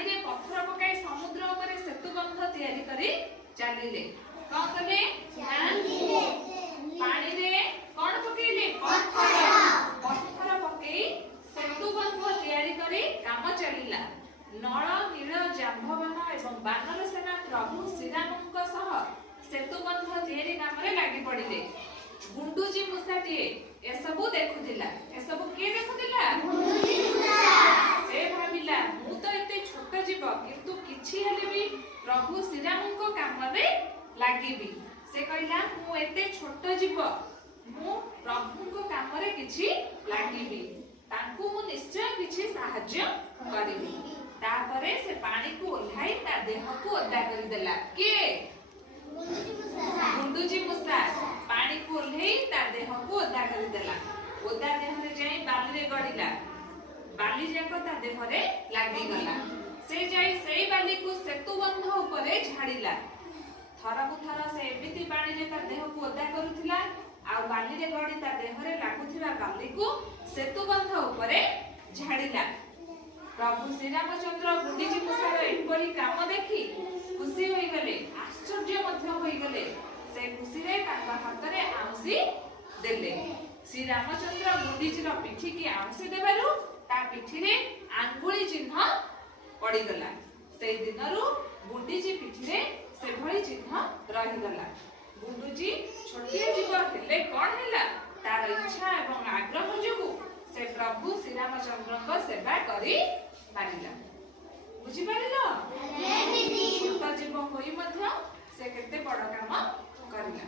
पानी रे पत्थर पकाई समुद्र उपरे सेतुबंध तैयारी करी चलिले कौन कले पानी रे कौन पकेइले पत्थर पकेई सेतुबंध तैयारी करी काम चलिला नळ नील जाम्बवान एवं बानर सेना प्रभु श्रीरामଙ୍କ सह सेतुबंध तैयारी काम रे लागि पड़िले गुंडूजी मूषाटीए एसबू देखुथिला एसबू के देखुथिला गुंडूजी मूषा से भाबिला मु तो एते छोट जीव किंतु किछि हेले भी प्रभु श्रीरामଙ୍କ काम रे लागिबी से कहला मु एते छोट जीव मु प्रभुଙ୍କ काम रे किछि लागिबी तांकु मु निश्चय किछि सहाय्य करिबी तापरे से पानी को ओल्हाई ता देह को ओदा करि देला के गुंडूजी मूषा पानी को ओल्हाई ता देह को ओदा करि देला ओदा देह रे जाई बाली रे गडिला बाली जाक ता देह रे लागि गला से जाई सेई बाली को सेतुबंध ऊपर झाड़िला थरकु थर से एमिति पानी रे ता देह को ओदा करूथिला आ बाली रे गडी ता देह रे लागुथिबा बाली को सेतुबंध ऊपर झाड़िला प्रभु श्री रामचंद्र गुंडीजी मूषार एपरी काम देखि खुशी होई गले आश्चर्य मध्य होई गले से खुशी रे ताका हाथ रे आंसी देले श्री रामचंद्र गुंडीजी रो पिठी की आंसी देबारु ता पिठी रे आंगुली चिन्ह पड़ी गला से दिनरु गुंडीजी पिठी रे से भली चिन्ह रही गला गुंडूजी छोटिया जीव हेले कोन हैला तार इच्छा एवं आग्रह जोगु से प्रभु श्री रामचंद्र को सेवा करी पारिला बुझी पारिलो छोट जीव होई मध्य से केते बड़ काम करिला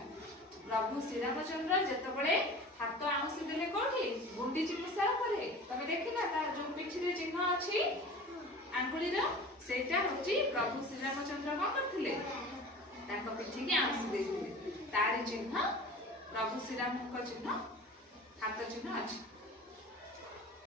प्रभु श्री रामचंद्र जेतबळे हाथ आंसी देले कोठी गुंडीजी मूषा परे तमे देखिना तार जो पिठी रे चिन्ह अछि आंगुली रो सेटा होची प्रभु श्री रामचंद्र कोन करथिले ताको पिठी के आंसी देथिले तारि चिन्ह प्रभु श्री राम को चिन्ह हाथ चिन्ह अछि।